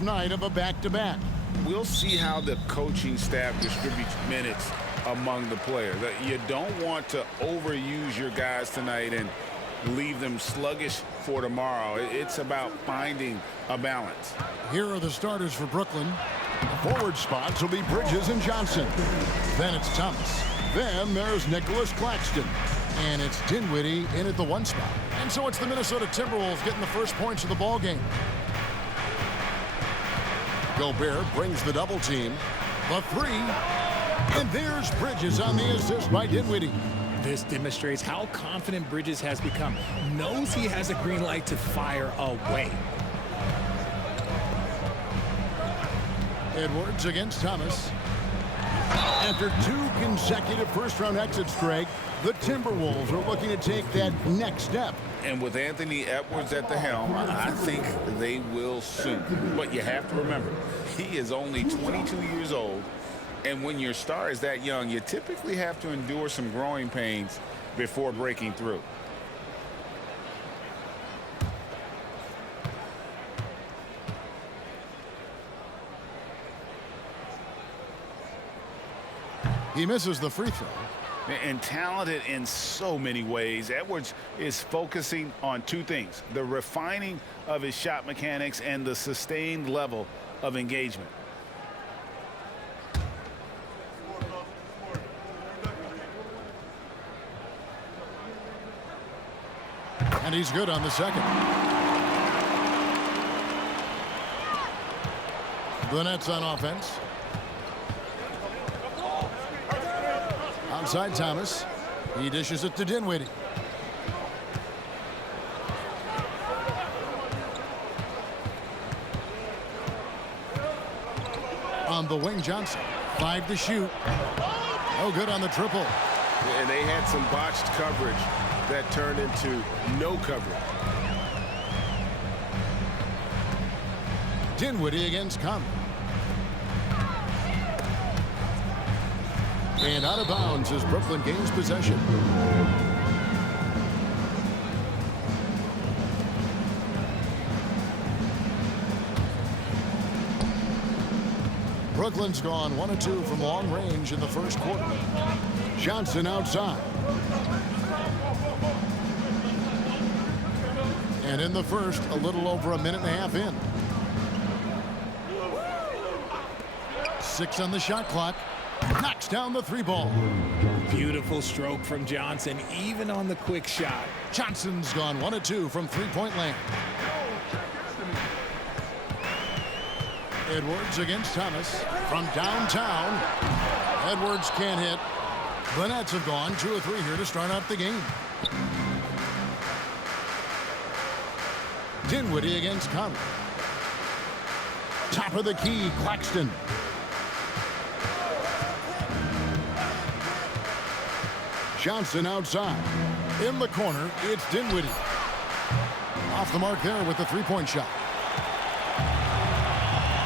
first night of a back-to-back. We'll see how the coaching staff distributes minutes among the players. You don't want to overuse your guys tonight and leave them sluggish for tomorrow. It's about finding a balance. Here are the starters for Brooklyn. The forward spots will be Bridges and Johnson. Then it's Thomas. Then there's Nicholas Claxton. And it's Dinwiddie in at the 1 spot. And so it's the Minnesota Timberwolves getting the first points of the ball game. Gobert brings the double team. The 3. And there's Bridges on the assist by Dinwiddie. This demonstrates how confident Bridges has become. Knows he has a green light to fire away. Edwards against Thomas. After 2 consecutive first-round exits, Greg, the Timberwolves are looking to take that next step. And with Anthony Edwards at the helm, I think they will soon. But you have to remember, he is only 22 years old. And when your star is that young, you typically have to endure some growing pains before breaking through. He misses the free throw. And talented in so many ways, Edwards is focusing on 2 things: the refining of his shot mechanics and the sustained level of engagement. And he's good on the second. The Nets on offense. Outside Thomas. He dishes it to Dinwiddie. On the wing, Johnson. 5 to shoot. Oh, good on the triple. And they had some botched coverage that turned into no coverage. Dinwiddie against Conley. And out of bounds as Brooklyn gains possession. Brooklyn's gone 1 of 2 from long range in the first quarter. Johnson outside. And in the first, a little over 1.5 minutes in. 6 on the shot clock. Knocks down the 3 ball. Beautiful stroke from Johnson, even on the quick shot. Johnson's gone 1 of 2 from 3-point land. Edwards against Thomas from downtown. Edwards can't hit. The Nets have gone 2 of 3 here to start out the game. Dinwiddie against Conley. Top of the key, Claxton. Johnson outside. In the corner, it's Dinwiddie. Off the mark there with the 3-point shot.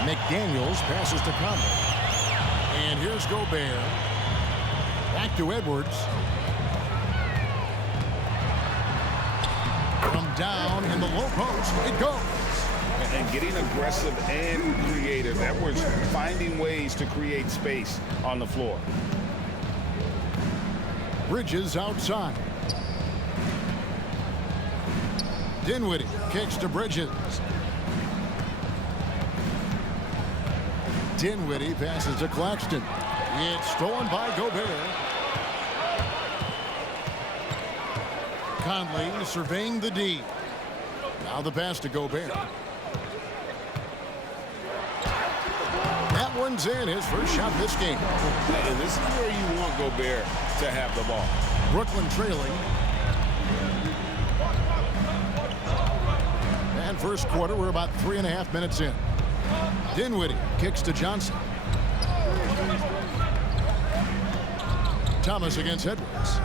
McDaniels passes to Conley. And here's Gobert. Back to Edwards. From down in the low post, it goes. And getting aggressive and creative. Edwards finding ways to create space on the floor. Bridges outside. Dinwiddie kicks to Bridges. Dinwiddie passes to Claxton. It's stolen by Gobert. Conley surveying the D. Now the pass to Gobert. That one's in, his first shot this game. And this is where you want Gobert to have the ball. Brooklyn trailing. And first quarter, we're about 3.5 minutes in. Dinwiddie kicks to Johnson. Thomas against Edwards.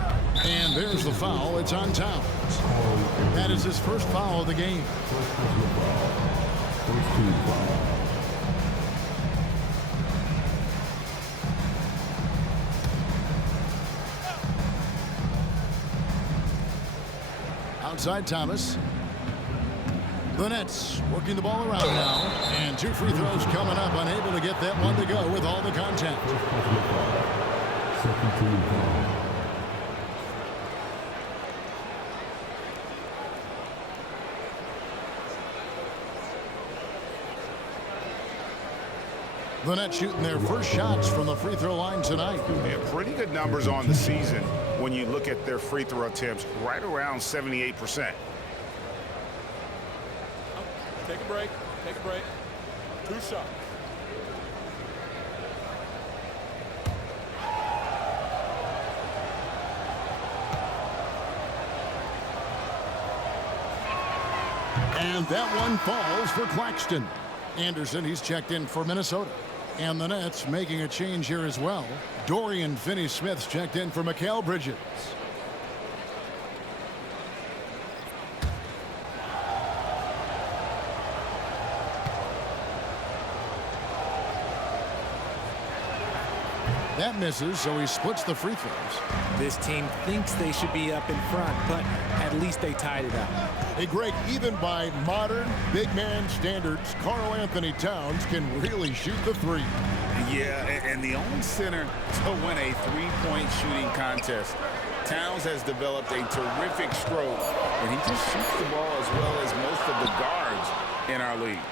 And there's the foul. It's on Towns. That is his first foul of the game. Outside Thomas. The Nets working the ball around now. And 2 free throws coming up. Unable to get that one to go with all the contact. Second team foul. The Nets shooting their first shots from the free throw line tonight. Yeah, pretty good numbers on the season when you look at their free throw attempts, right around 78%. Take a break. Take a break. 2 shots. And that one falls for Claxton. Anderson, he's checked in for Minnesota. And the Nets making a change here as well. Dorian Finney-Smith's checked in for Mikal Bridges. That misses, so he splits the free throws. This team thinks they should be up in front, but at least they tied it up. Hey, Greg, even by modern big man standards, Karl Anthony Towns can really shoot the three. Yeah, and the only center to win a three-point shooting contest. Towns has developed a terrific stroke, and he just shoots the ball as well as most of the guards in our league.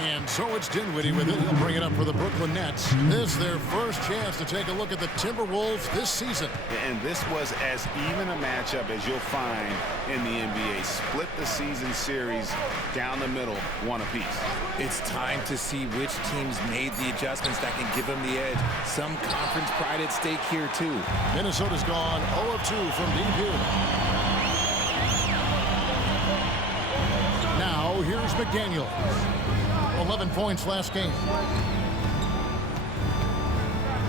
And so it's Dinwiddie with it. He'll bring it up for the Brooklyn Nets. This is their first chance to take a look at the Timberwolves this season. And this was as even a matchup as you'll find in the NBA. Split the season series down the middle, one apiece. It's time to see which teams made the adjustments that can give them the edge. Some conference pride at stake here, too. Minnesota's gone 0 of 2 from deep here. Now, here's McDaniels. 11 points last game.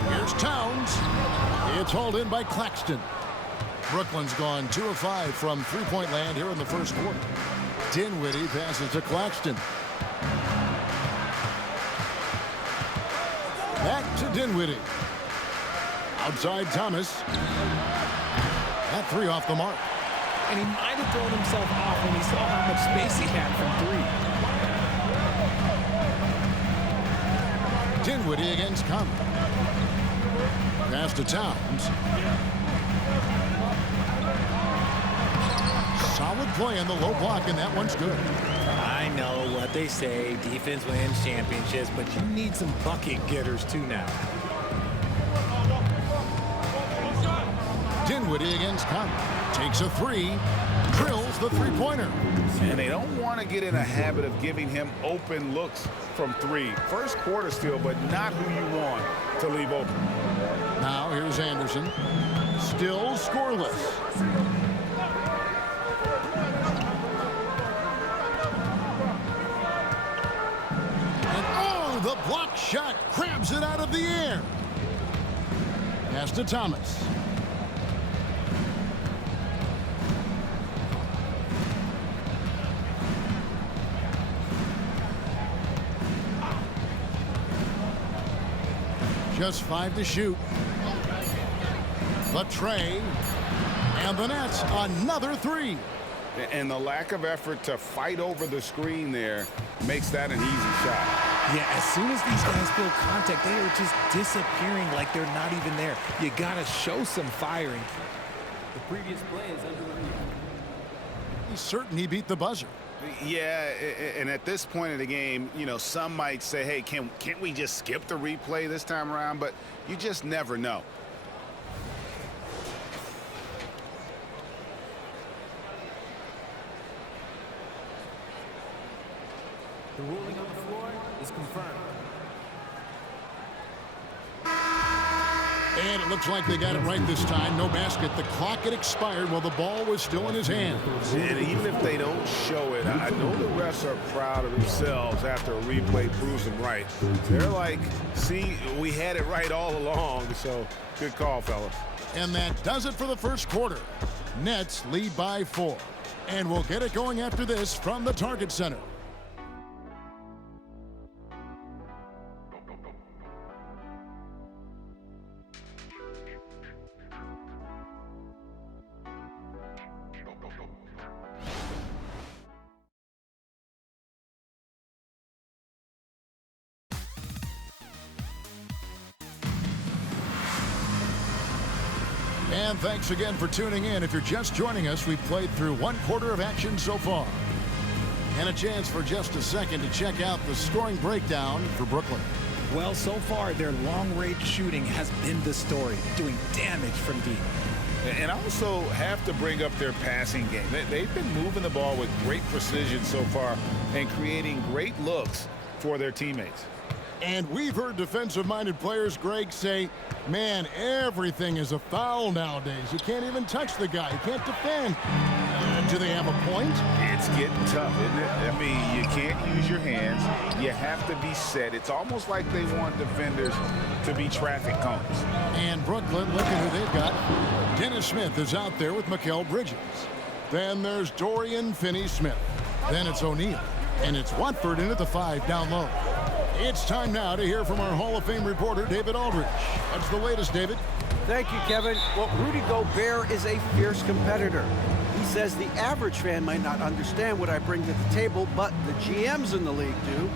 Here's Towns. It's hauled in by Claxton. Brooklyn's gone 2 of 5 from three-point land here in the first quarter. Dinwiddie passes to Claxton. Back to Dinwiddie. Outside Thomas. That three off the mark. And he might have thrown himself off when he saw how much space he had from three. Dinwiddie against Conley. Pass to Towns. Solid play on the low block, and that one's good. I know what they say, defense wins championships, but you need some bucket getters too now. Dinwiddie against Conley. Takes a three. Drills the three-pointer. And they don't want to get in a habit of giving him open looks from three. First quarter still, but not who you want to leave open. Now here's Anderson. Still scoreless. And oh, the block shot grabs it out of the air. Pass to Thomas. Just 5 to shoot. The tray. And the Nets, another three. And the lack of effort to fight over the screen there makes that an easy shot. Yeah, as soon as these guys feel contact, they are just disappearing like they're not even there. You got to show some firing. The previous play is under review. He's certain he beat the buzzer. Yeah, and at this point of the game, you know, some might say, hey, can't we just skip the replay this time around? But you just never know. The ruling on the floor is confirmed. And it looks like they got it right this time. No basket. The clock had expired while the ball was still in his hands. And even if they don't show it, I know the refs are proud of themselves after a replay proves them right. They're like, see, we had it right all along. So good call, fellas. And that does it for the first quarter. Nets lead by 4. And we'll get it going after this from the Target Center. And thanks again for tuning in. If you're just joining us, we've played through 1/4 of action so far. And a chance for just a second to check out the scoring breakdown for Brooklyn. Well, so far, their long-range shooting has been the story, doing damage from deep. And also have to bring up their passing game. They've been moving the ball with great precision so far and creating great looks for their teammates. And we've heard defensive-minded players, Greg, say, man, everything is a foul nowadays. You can't even touch the guy. You can't defend. Do they have a point? It's getting tough, isn't it? I mean, you can't use your hands. You have to be set. It's almost like they want defenders to be traffic cones. And Brooklyn, look at who they've got. Dennis Smith is out there with Mikal Bridges. Then there's Dorian Finney-Smith. Then it's O'Neal. And it's Watford in at the 5 down low. It's time now to hear from our Hall of Fame reporter, David Aldridge. What's the latest, David? Thank you, Kevin. Well, Rudy Gobert is a fierce competitor. He says the average fan might not understand what I bring to the table, but the GMs in the league do.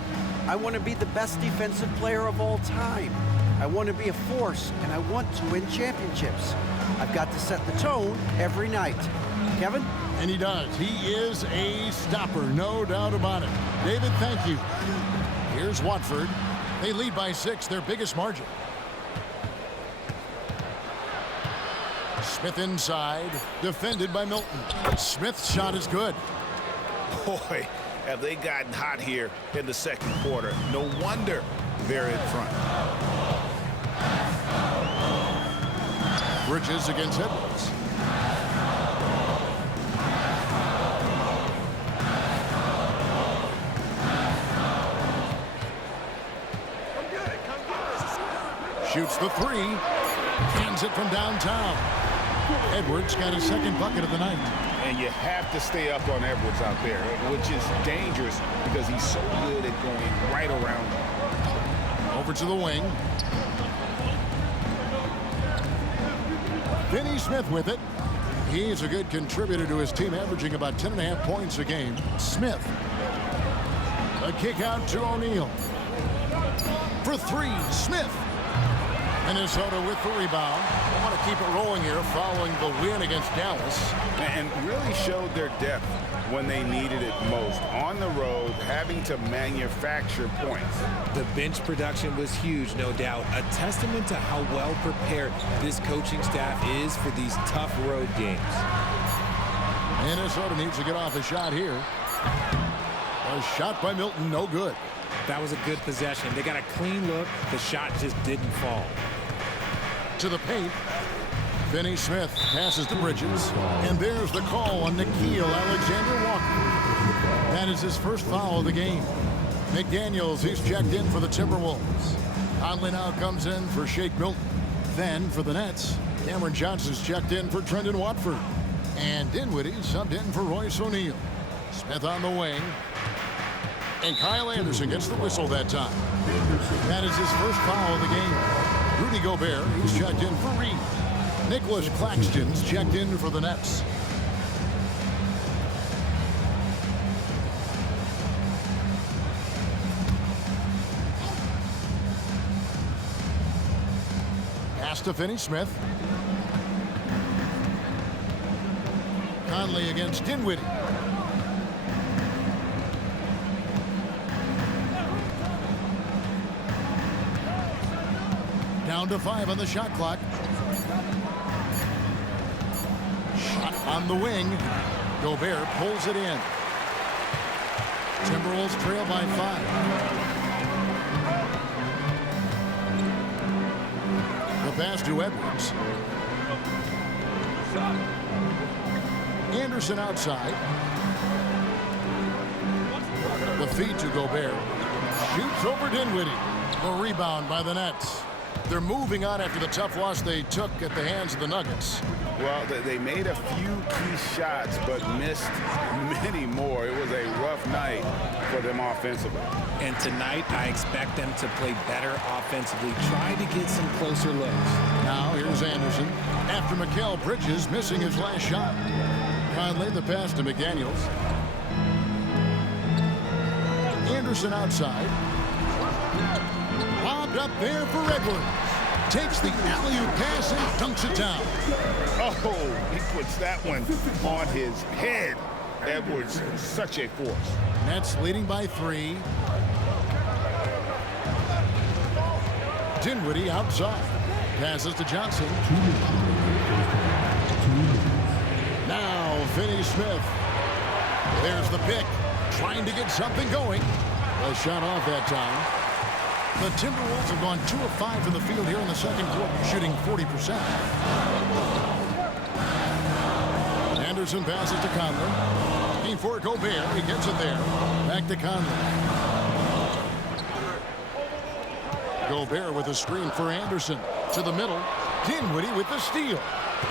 I want to be the best defensive player of all time. I want to be a force, and I want to win championships. I've got to set the tone every night. Kevin? And he does. He is a stopper, no doubt about it. David, thank you. Here's Watford. They lead by 6, their biggest margin. Smith inside, defended by Milton. Smith's shot is good. Boy, have they gotten hot here in the second quarter. No wonder they're in front. Bridges against Edwards. Shoots the 3. Hands it from downtown. Edwards got his second bucket of the night. And you have to stay up on Edwards out there, which is dangerous because he's so good at going right around him. Over to the wing. Finney-Smith with it. He's a good contributor to his team, averaging about 10.5 points a game. Smith. A kick out to O'Neal. For 3, Smith. Minnesota with the rebound. They want to keep it rolling here following the win against Dallas. And really showed their depth when they needed it most. On the road, having to manufacture points. The bench production was huge, no doubt. A testament to how well prepared this coaching staff is for these tough road games. Minnesota needs to get off a shot here. A shot by Milton, no good. That was a good possession. They got a clean look. The shot just didn't fall. To the paint. Finney-Smith passes to Bridges. And there's the call on Nickeil Alexander-Walker. That is his first foul of the game. McDaniels, he's checked in for the Timberwolves. Conley now comes in for Shake Milton. Then for the Nets, Cameron Johnson's checked in for Trendon Watford. And Dinwiddie subbed in for Royce O'Neal. Smith on the wing. And Kyle Anderson gets the whistle that time. That is his first foul of the game. Rudy Gobert, he's checked in for Reed. Nicholas Claxton's checked in for the Nets. Pass to Finney-Smith. Conley against Dinwiddie. Down to 5 on the shot clock. Shot on the wing. Gobert pulls it in. Timberwolves trail by 5. The pass to Edwards. Anderson outside. The feed to Gobert. Shoots over Dinwiddie. The rebound by the Nets. They're moving on after the tough loss they took at the hands of the Nuggets. Well, they made a few key shots, but missed many more. It was a rough night for them offensively. And tonight, I expect them to play better offensively. Try to get some closer looks. Now, here's Anderson. After Mikal Bridges missing his last shot. Conley the pass to McDaniels. Anderson outside. Lobbed up there for Edwards. takes the alley-oop pass and dunks it down. Oh, he puts that one on his head. Edwards, such a force. Nets leading by 3. Dinwiddie outside. Passes to Johnson. Now Finney-Smith. There's the pick. Trying to get something going. A shot off that time. The Timberwolves have gone 2 of 5 from the field here in the second quarter, shooting 40%. Anderson passes to Conley. Looking for Gobert. He gets it there. Back to Conley. Gobert with a screen for Anderson. To the middle. Dinwiddie with the steal.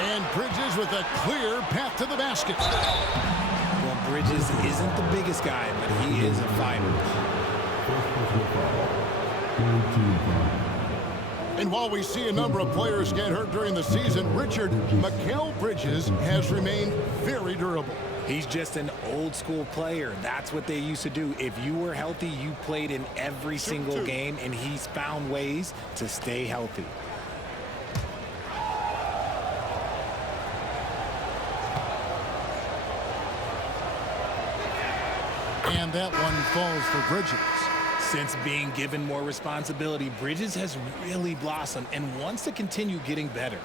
And Bridges with a clear path to the basket. Well, Bridges isn't the biggest guy, but he is a fighter. And while we see a number of players get hurt during the season, Richard, Mikal Bridges has remained very durable. He's just an old school player. That's what they used to do. If you were healthy, you played in every single game, and he's found ways to stay healthy. And that one falls for Bridges. Since being given more responsibility, Bridges has really blossomed and wants to continue getting better.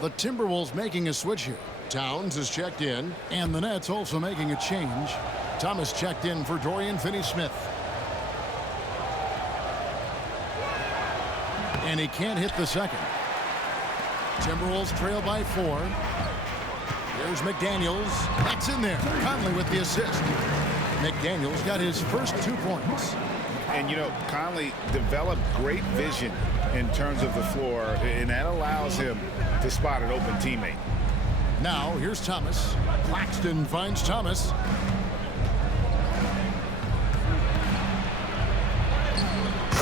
The Timberwolves making a switch here. Towns is checked in, and the Nets also making a change. Thomas checked in for Dorian Finney-Smith. And he can't hit the second. Timberwolves trail by 4. Here's McDaniels. That's in there. Conley with the assist. McDaniels got his first 2 points. And, you know, Conley developed great vision in terms of the floor, and that allows him to spot an open teammate. Now, here's Thomas. Claxton finds Thomas.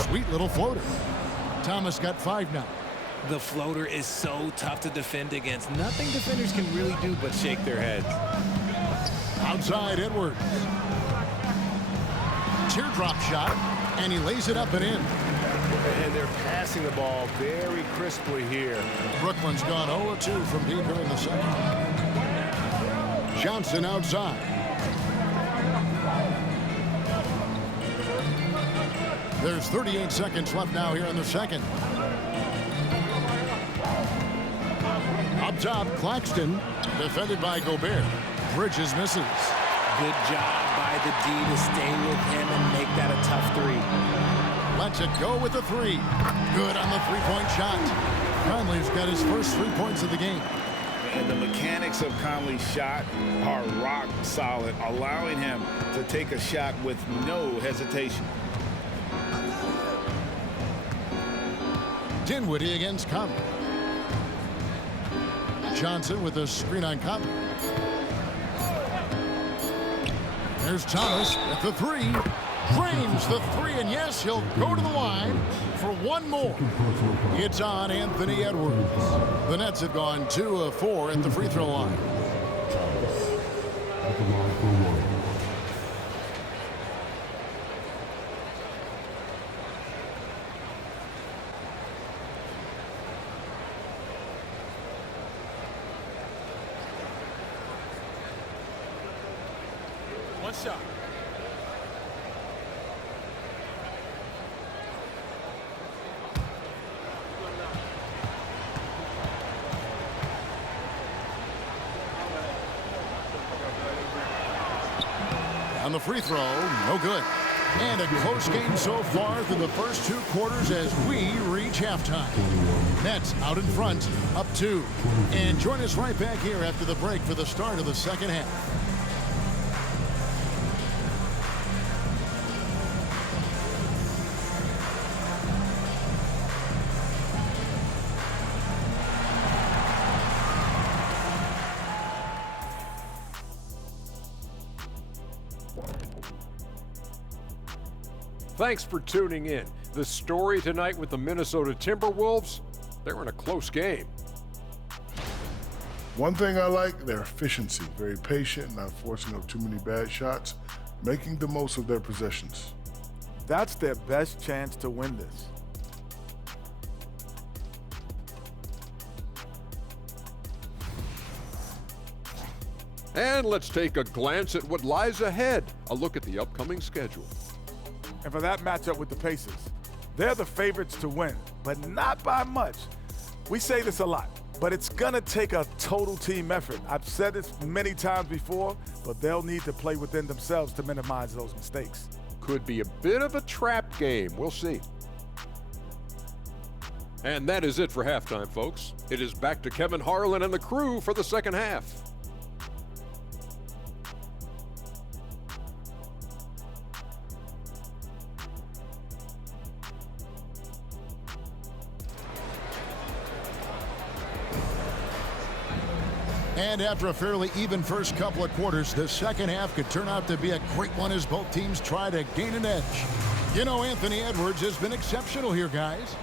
Sweet little floater. Thomas got 5 now. The floater is so tough to defend against. Nothing defenders can really do but shake their heads. Outside Edwards. Teardrop shot, and he lays it up and in. And they're passing the ball very crisply here. Brooklyn's gone 0-2 from deep here in the second. Johnson outside. There's 38 seconds left now here in the second. Up top, Claxton, defended by Gobert. Bridges misses. Good job by the D to stay with him and make that a tough 3. Lets it go with the 3. Good on the 3-point shot. Conley's got his first 3 points of the game. And the mechanics of Conley's shot are rock solid, allowing him to take a shot with no hesitation. Dinwiddie against Conley. Johnson with a screen on Conley. There's Thomas at the 3. Drains the 3, and yes, he'll go to the line for one more. It's on Anthony Edwards. The Nets have gone 2 of 4 at the free throw line. One shot. On the free throw, no good. And a close game so far through the first 2 quarters as we reach halftime. Nets out in front, up 2. And join us right back here after the break for the start of the second half. Thanks for tuning in. The story tonight with the Minnesota Timberwolves, they're in a close game. One thing I like, their efficiency. Very patient, not forcing up too many bad shots, making the most of their possessions. That's their best chance to win this. And let's take a glance at what lies ahead. A look at the upcoming schedule. And for that matchup with the Pacers, they're the favorites to win, but not by much. We say this a lot, but it's going to take a total team effort. I've said this many times before, but they'll need to play within themselves to minimize those mistakes. Could be a bit of a trap game. We'll see. And that is it for halftime, folks. It is back to Kevin Harlan and the crew for the second half. And after a fairly even first couple of quarters, the second half could turn out to be a great one as both teams try to gain an edge. You know, Anthony Edwards has been exceptional here, guys.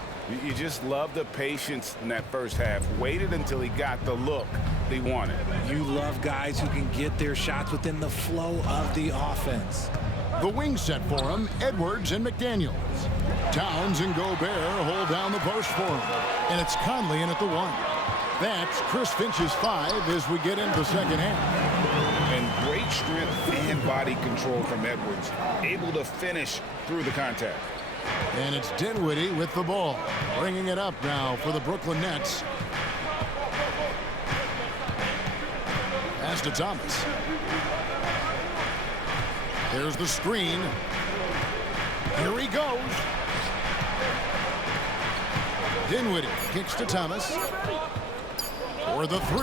You just love the patience in that first half. Waited until he got the look he wanted. You love guys who can get their shots within the flow of the offense. The wing set for him, Edwards and McDaniels. Towns and Gobert hold down the post for him. And it's Conley in at the 1. That's Chris Finch's 5 as we get into the second half. And great strength and body control from Edwards. Able to finish through the contact. And it's Dinwiddie with the ball. Bringing it up now for the Brooklyn Nets. Pass to Thomas. There's the screen. Here he goes. Dinwiddie kicks to Thomas. For the 3,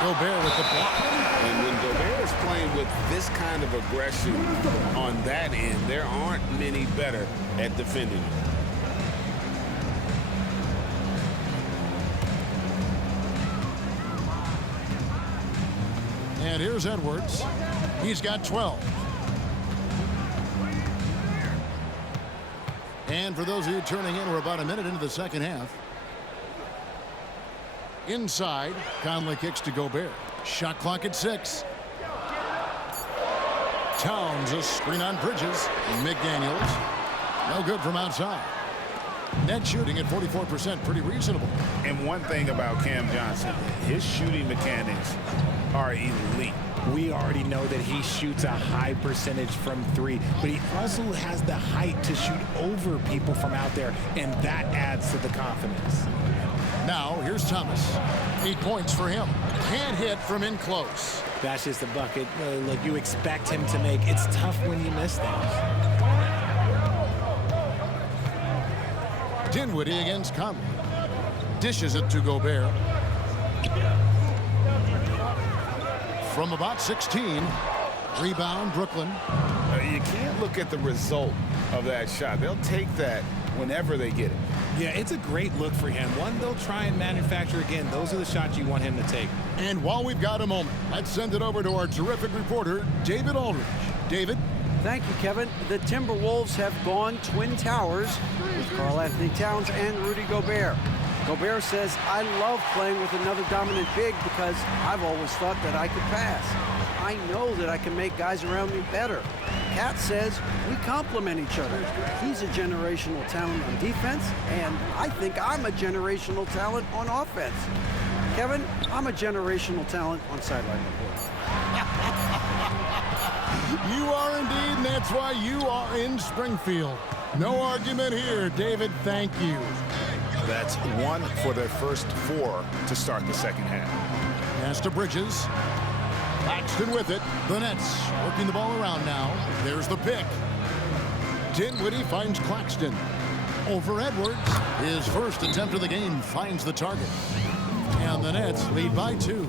Gobert with the block. And when Gobert is playing with this kind of aggression on that end, there aren't many better at defending it. And here's Edwards. He's got 12. And for those of you turning in, we're about a minute into the second half. Inside, Conley kicks to Gobert. Shot clock at 6. Towns, a screen on Bridges. McDaniels. No good from outside. Net shooting at 44%, pretty reasonable. And one thing about Cam Johnson, his shooting mechanics are elite. We already know that he shoots a high percentage from 3, but he also has the height to shoot over people from out there, and that adds to the confidence. Now, here's Thomas. 8 points for him. Can't hit from in close. That's just a bucket. Look, you expect him to make. It's tough when you miss things. Dinwiddie against Conley. Dishes it to Gobert. From about 16. Rebound, Brooklyn. You can't look at the result of that shot. They'll take that whenever they get it. Yeah, it's a great look for him. One they'll try and manufacture again. Those are the shots you want him to take. And while we've got a moment, let's send it over to our terrific reporter, David Aldridge. David? Thank you, Kevin. The Timberwolves have gone Twin Towers with Karl-Anthony Towns and Rudy Gobert. Gobert says, I love playing with another dominant big because I've always thought that I could pass. I know that I can make guys around me better. Cat says we complement each other. He's a generational talent on defense, and I think I'm a generational talent on offense. Kevin, I'm a generational talent on sideline report. You are indeed, and that's why you are in Springfield. No argument here, David. Thank you. That's 1 for their first 4 to start the second half. Pass to Bridges. Claxton with it. The Nets working the ball around now. There's the pick. Dinwiddie finds Claxton. Over Edwards. His first attempt of the game finds the target. And the Nets lead by 2.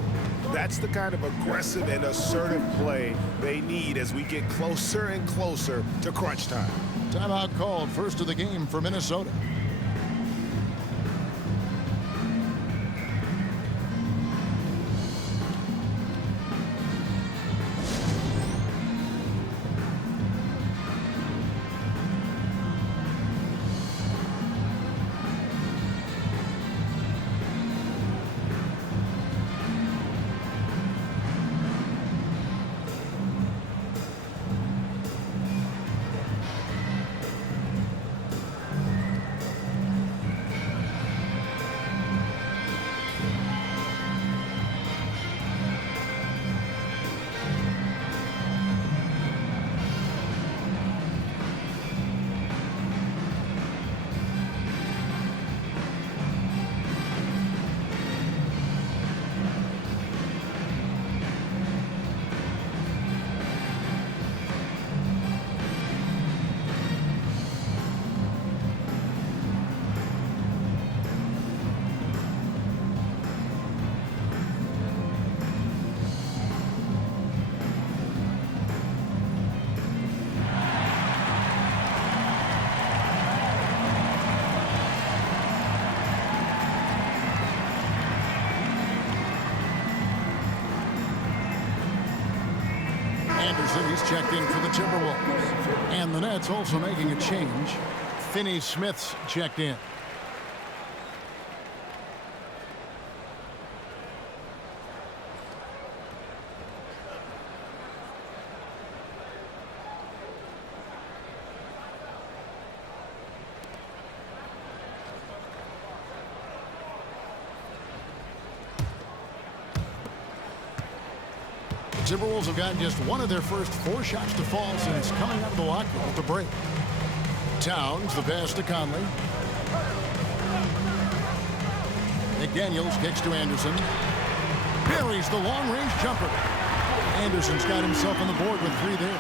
That's the kind of aggressive and assertive play they need as we get closer and closer to crunch time. Timeout called, first of the game for Minnesota. Anderson, he's checked in for the Timberwolves. And the Nets also making a change. Finney Smith's checked in. Timberwolves have gotten just one of their first 4 shots to fall since coming out of the locker room at the break. Towns, the pass to Conley. McDaniels kicks to Anderson. Buries the long-range jumper. Anderson's got himself on the board with 3 there.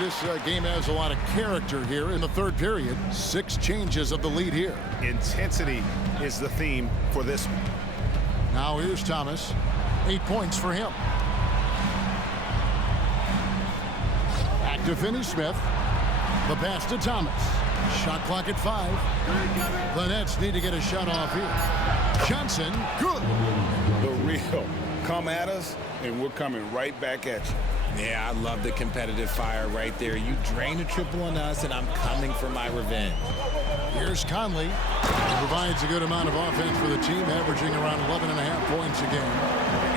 This game has a lot of character here in the third period. 6 changes of the lead here. Intensity is the theme for this one. Now here's Thomas. 8 points for him. To Finney Smith. The pass to Thomas. Shot clock at 5. The Nets need to get a shot off here. Johnson, good. The real. Come at us, and we're coming right back at you. Yeah, I love the competitive fire right there. You drain a triple on us, and I'm coming for my revenge. Here's Conley. He provides a good amount of offense for the team, averaging around 11.5 points a game.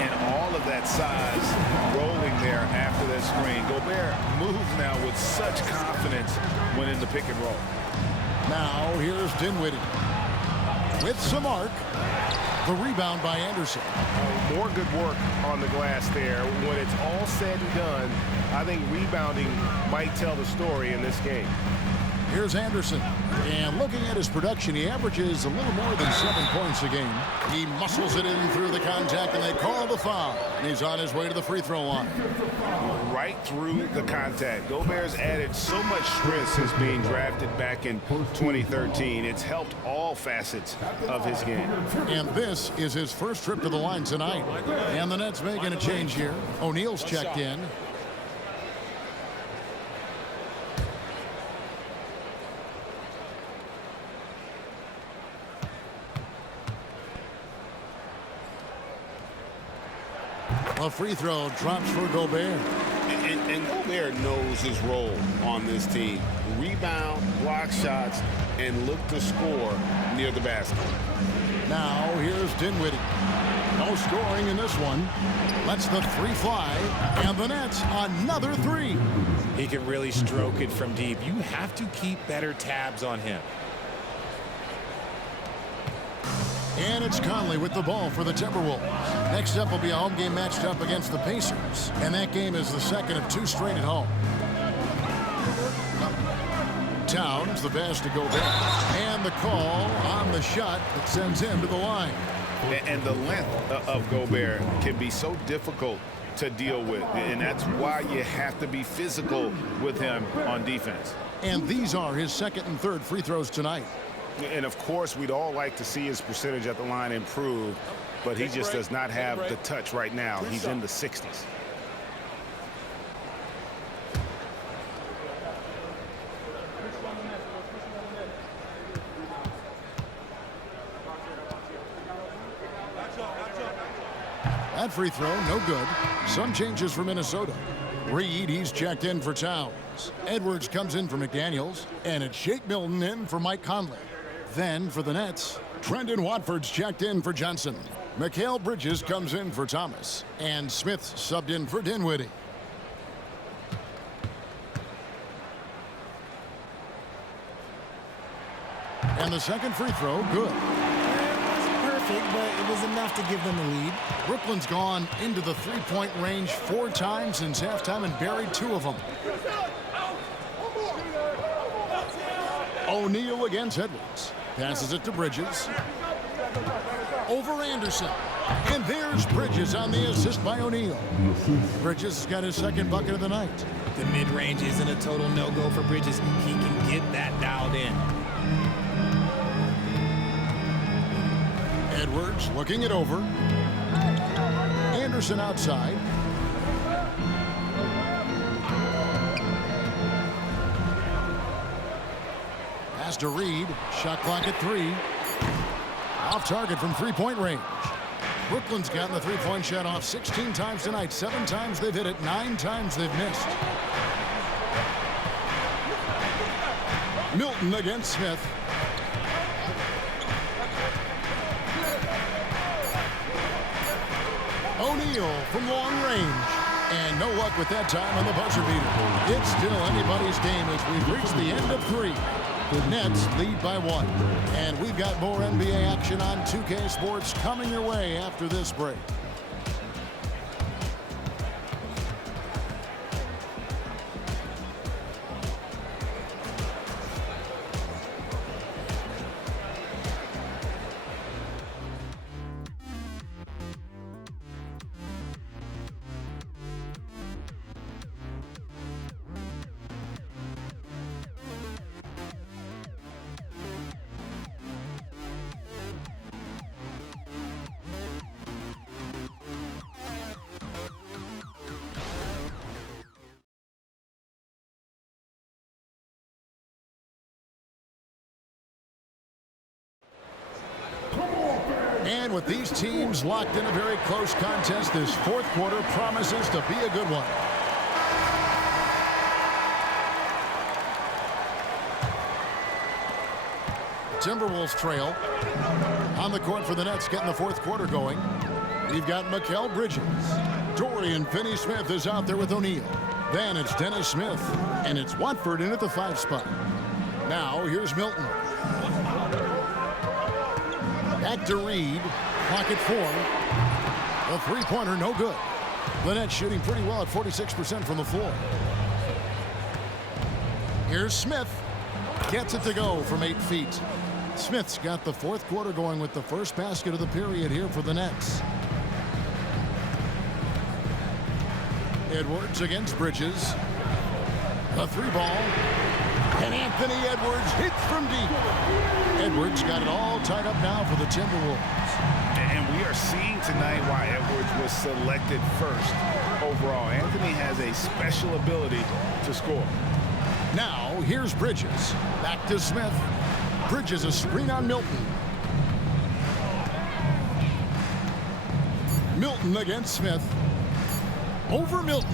And all of that size rolling there after that screen. Gobert moves now with such confidence when in the pick and roll. Now here's Dinwiddie. With some arc. The rebound by Anderson. More good work on the glass there. When it's all said and done, I think rebounding might tell the story in this game. Here's Anderson. And looking at his production, he averages a little more than 7 points a game. He muscles it in through the contact, and they call the foul. And he's on his way to the free throw line. Right through the contact. Gobert's added so much strength since being drafted back in 2013. It's helped all facets of his game. And this is his first trip to the line tonight. And the Nets making a change here. O'Neal's checked in. A free throw drops for Gobert. And Gobert knows his role on this team. Rebound, block shots, and look to score near the basket. Now here's Dinwiddie. No scoring in this one. Lets the 3 fly. And the Nets another 3. He can really stroke it from deep. You have to keep better tabs on him. And it's Conley with the ball for the Timberwolves. Next up will be a home game matched up against the Pacers. And that game is the second of 2 straight at home. Towns, the pass to Gobert. And the call on the shot that sends him to the line. And the length of Gobert can be so difficult to deal with. And that's why you have to be physical with him on defense. And these are his second and third free throws tonight. And of course, we'd all like to see his percentage at the line improve, but he just does not have the touch right now. He's in the 60s. That free throw, no good. Some changes for Minnesota. Reed, he's checked in for Towns. Edwards comes in for McDaniels. And it's Shake Milton in for Mike Conley. Then for the Nets, Trendon Watford's checked in for Johnson. Mikal Bridges comes in for Thomas. And Smith subbed in for Dinwiddie. And the second free throw, good. Perfect, but it was enough to give them the lead. Brooklyn's gone into the three-point range 4 times since halftime and buried 2 of them. O'Neal against Edwards. Passes it to Bridges. Over Anderson. And there's Bridges on the assist by O'Neal. Bridges has got his second bucket of the night. The mid-range isn't a total no-go for Bridges. He can get that dialed in. Edwards looking it over. Anderson outside. Pass to Reed. Shot clock at 3. Off target from 3-point range. Brooklyn's gotten the three-point shot off 16 times tonight. 7 times they've hit it, 9 times they've missed. Milton against Smith. O'Neal from long range. And no luck with that time on the buzzer beater. It's still anybody's game as we've reached the end of 3. The Nets lead by 1. And we've got more NBA action on 2K Sports coming your way after this break. And with these teams locked in a very close contest, this fourth quarter promises to be a good one. Timberwolves trail. On the court for the Nets, getting the fourth quarter going. We've got Mikal Bridges. Dorian Finney-Smith is out there with O'Neal. Then it's Dennis Smith. And it's Watford in at the 5 spot. Now here's Milton. Back to Reed. Clock at 4. The three-pointer, no good. The Nets shooting pretty well at 46% from the floor. Here's Smith. Gets it to go from 8 feet. Smith's got the fourth quarter going with the first basket of the period here for the Nets. Edwards against Bridges. A 3-ball. And Anthony Edwards hits from deep. Edwards got it all tied up now for the Timberwolves. And we are seeing tonight why Edwards was selected first overall. Anthony has a special ability to score. Now, here's Bridges. Back to Smith. Bridges a screen on Milton. Milton against Smith. Over Milton.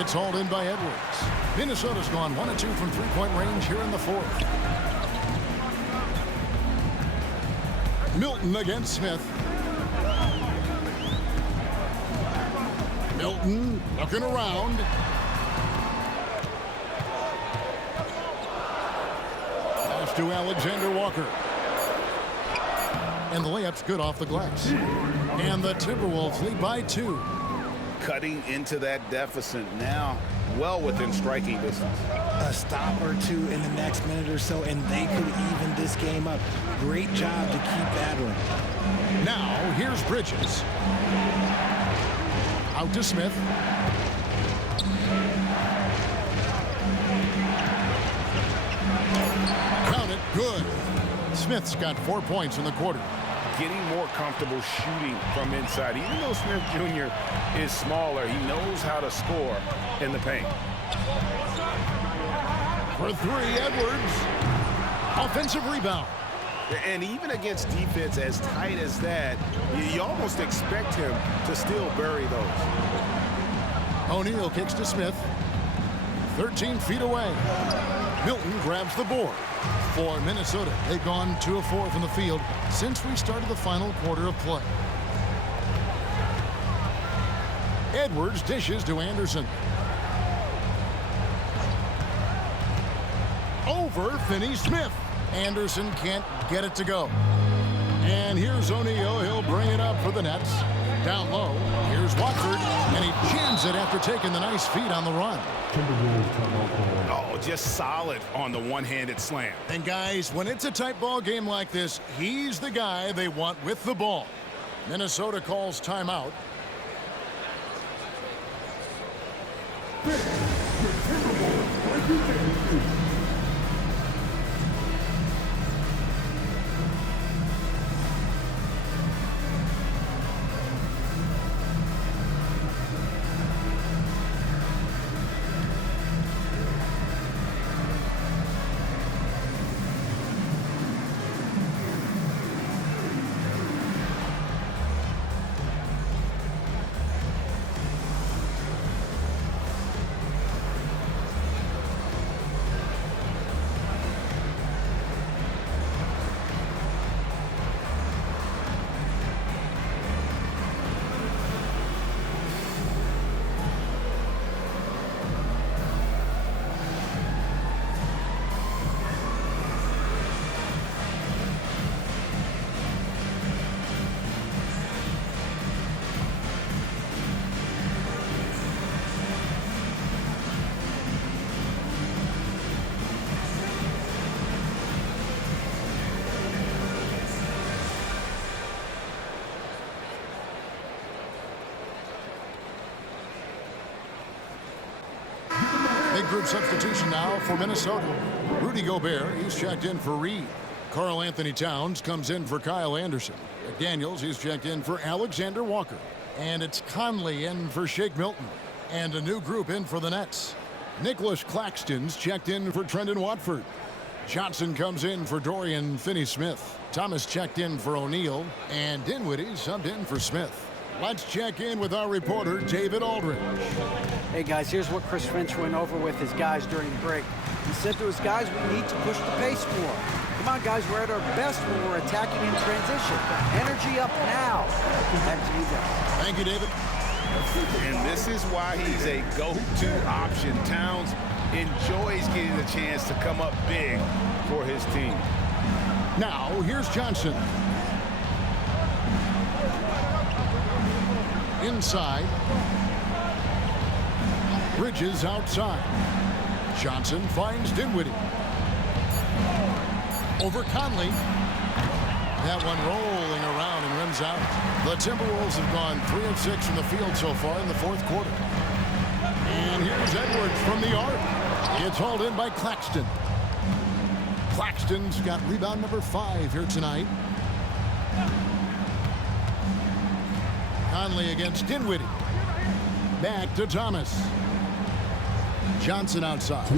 It's hauled in by Edwards. Minnesota's gone 1 of 2 from three-point range here in the fourth. Milton against Smith. Milton looking around. Pass to Alexander Walker. And the layup's good off the glass. And the Timberwolves lead by 2. Cutting into that deficit now, well within striking distance. A stop or two in the next minute or so, and they could even this game up. Great job to keep battling. Now, here's Bridges. Out to Smith. Count it, good. Smith's got 4 points in the quarter. Getting more comfortable shooting from inside. Even though Smith Jr. is smaller, he knows how to score in the paint. For 3, Edwards. Offensive rebound. And even against defense as tight as that, you almost expect him to still bury those. O'Neal kicks to Smith. 13 feet away. Milton grabs the board. For Minnesota, they've gone 2 of 4 from the field since we started the final quarter of play. Edwards dishes to Anderson. Over Finney-Smith. Anderson can't get it to go. And here's O'Neal. He'll bring it up for the Nets. Down low, here's Watford, and he jams it after taking the nice feed on the run. Oh, just solid on the one-handed slam. And guys, when it's a tight ball game like this, he's the guy they want with the ball. Minnesota calls timeout. group substitution now for Minnesota. Rudy Gobert, he's checked in for Reed. Karl Anthony Towns comes in for Kyle Anderson. McDaniels, he's checked in for Alexander Walker. And it's Conley in for Shake Milton. And a new group in for the Nets. Nicholas Claxton's checked in for Trendon Watford. Johnson comes in for Dorian Finney-Smith. Thomas checked in for O'Neal. And Dinwiddie subbed in for Smith. Let's check in with our reporter, David Aldridge. Hey, guys, here's what Chris Finch went over with his guys during the break. He said to his guys, we need to push the pace more. Come on, guys, we're at our best when we're attacking in transition. Energy up now. Back to you guys. Thank you, David. And this is why he's a go-to option. Towns enjoys getting the chance to come up big for his team. Now, here's Johnson. Inside. Bridges outside. Johnson finds Dinwiddie. Over Conley. That one rolling around and rims out. The Timberwolves have gone 3 of 6 from the field so far in the fourth quarter. And here's Edwards from the arc. It's hauled in by Claxton. Claxton's got rebound number 5 here tonight. Conley against Dinwiddie. Back to Thomas. Johnson outside.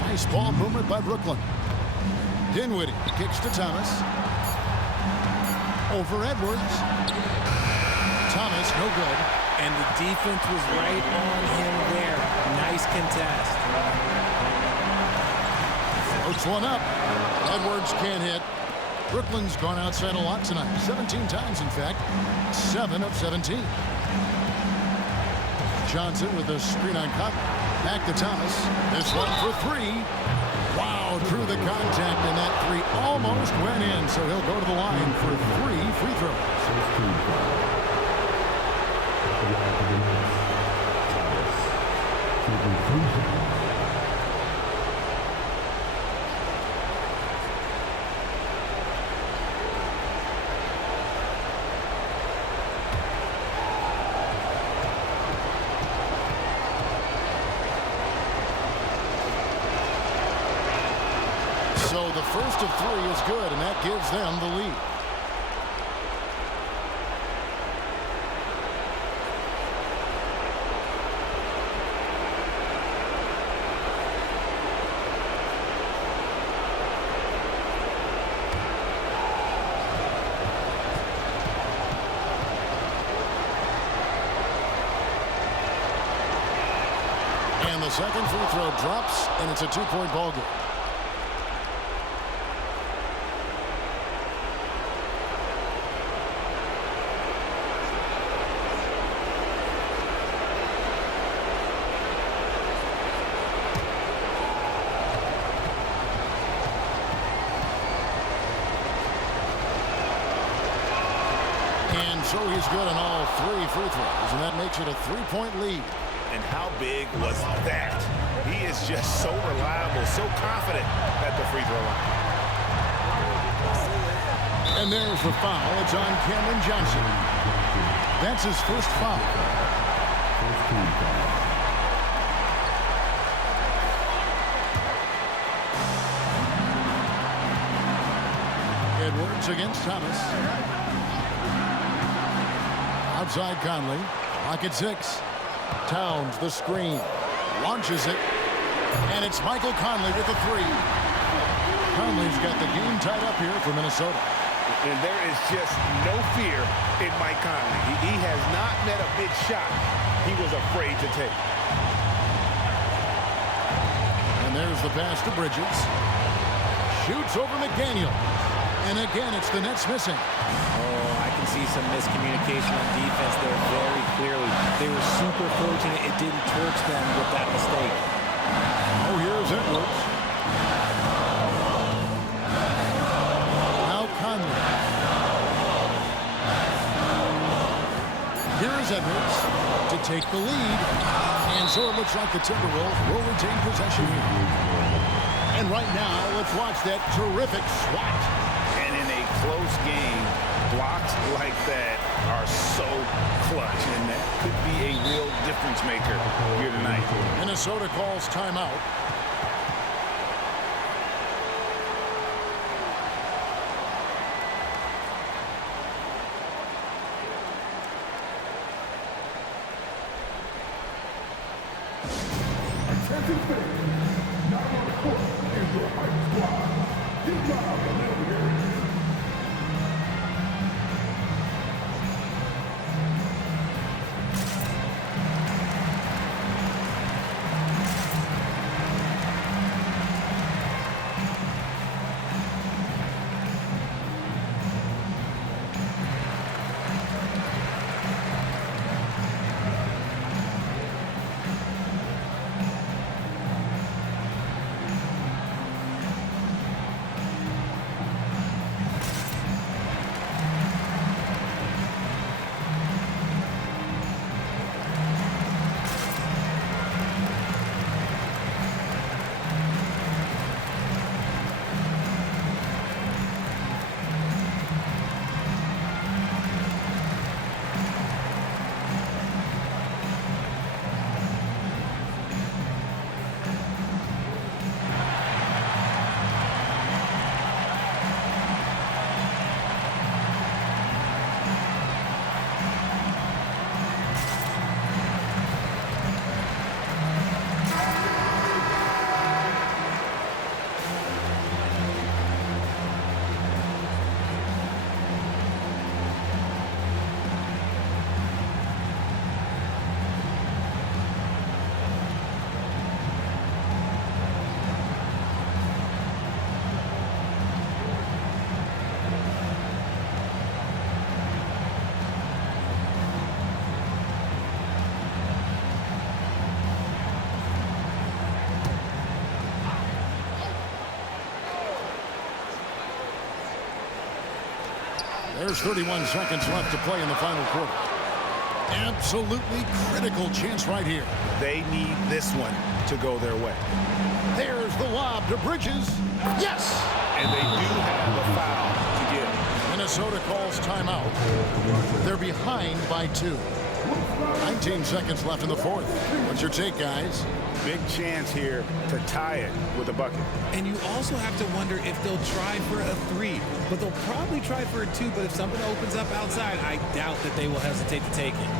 Nice ball movement by Brooklyn. Dinwiddie kicks to Thomas. Over Edwards. Thomas, no good. And the defense was right on him there. Nice contest. Floats one up. Edwards can't hit. Brooklyn's gone outside a lot tonight. 17 times, in fact. 7 of 17. Johnson with a screen on Conley. Back to Thomas. This one for 3. Wow, through the contact, and that 3 almost went in, so he'll go to the line for 3 free throws. So the first of 3 is good, and that gives them the lead. And the second free throw drops, and it's a 2-point ball game. So he's good on all 3 free throws, and that makes it a 3-point lead. And how big was that? He is just so reliable, so confident at the free throw line. And there's the foul. It's on Cameron Johnson. That's his first foul. Edwards against Thomas. Outside Conley. Pocket 6. Towns the screen. Launches it. And it's Michael Conley with the 3. Conley's got the game tied up here for Minnesota. And there is just no fear in Mike Conley. He has not met a big shot he was afraid to take. And there's the pass to Bridges. Shoots over McDaniel. And again, it's the Nets missing. Oh, I can see some miscommunication on defense there very clearly. They were super fortunate it didn't torch them with that mistake. Oh, here's Edwards. Now Conley. Here's Edwards to take the lead. And so it looks like the Timberwolves will retain possession here. And right now, let's watch that terrific swat. And in a close game, blocks like that are so clutch, and that could be a real difference maker here tonight. Minnesota calls timeout. There's 31 seconds left to play in the final quarter. Absolutely critical chance right here. They need this one to go their way. There's the lob to Bridges. Yes! And they do have a foul to give. Minnesota calls timeout. They're behind by 2. 19 seconds left in the fourth. What's your take, guys? Big chance here to tie it with a bucket. And you also have to wonder if they'll try for a 3, but they'll probably try for a 2. But if something opens up outside, I doubt that they will hesitate to take it.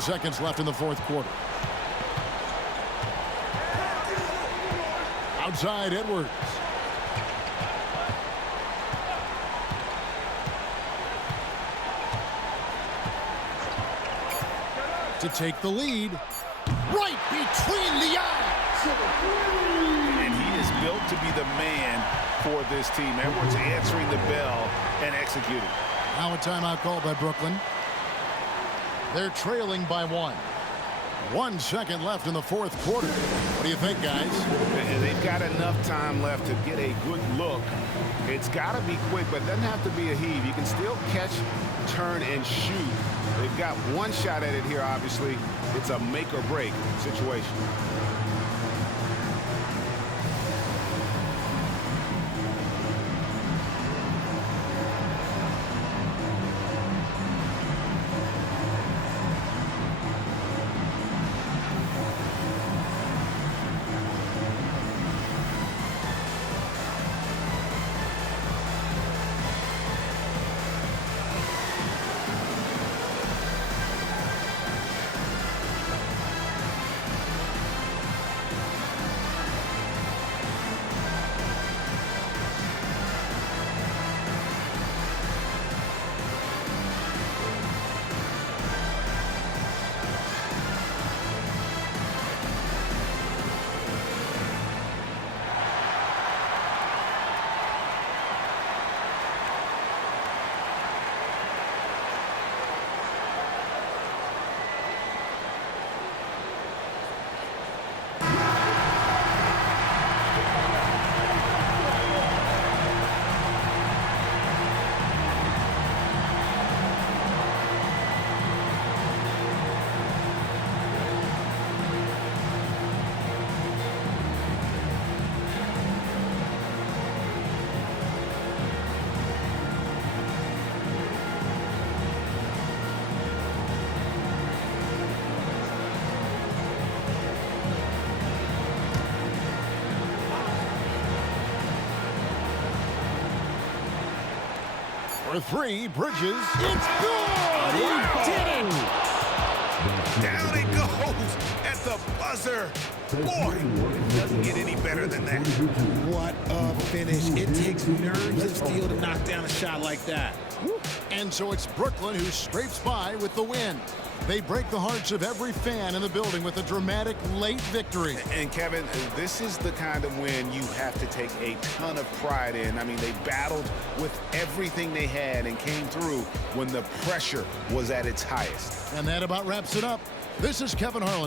Seconds left in the fourth quarter. Outside Edwards. To take the lead. Right between the eyes. And he is built to be the man for this team. Edwards answering the bell and executing. Now a timeout called by Brooklyn. They're trailing by 1. 1 second left in the fourth quarter. What do you think, guys? And they've got enough time left to get a good look. It's got to be quick, but it doesn't have to be a heave. You can still catch, turn, and shoot. They've got one shot at it here, obviously. It's a make or break situation. For three, Bridges. It's good! He did it! Down it goes at the buzzer. Boy, it doesn't get any better than that. What a finish. It takes nerves of steel to knock down a shot like that. And so it's Brooklyn who scrapes by with the win. They break the hearts of every fan in the building with a dramatic late victory. And Kevin, this is the kind of win you have to take a ton of pride in. I mean, they battled with everything they had and came through when the pressure was at its highest. And that about wraps it up. This is Kevin Harlan.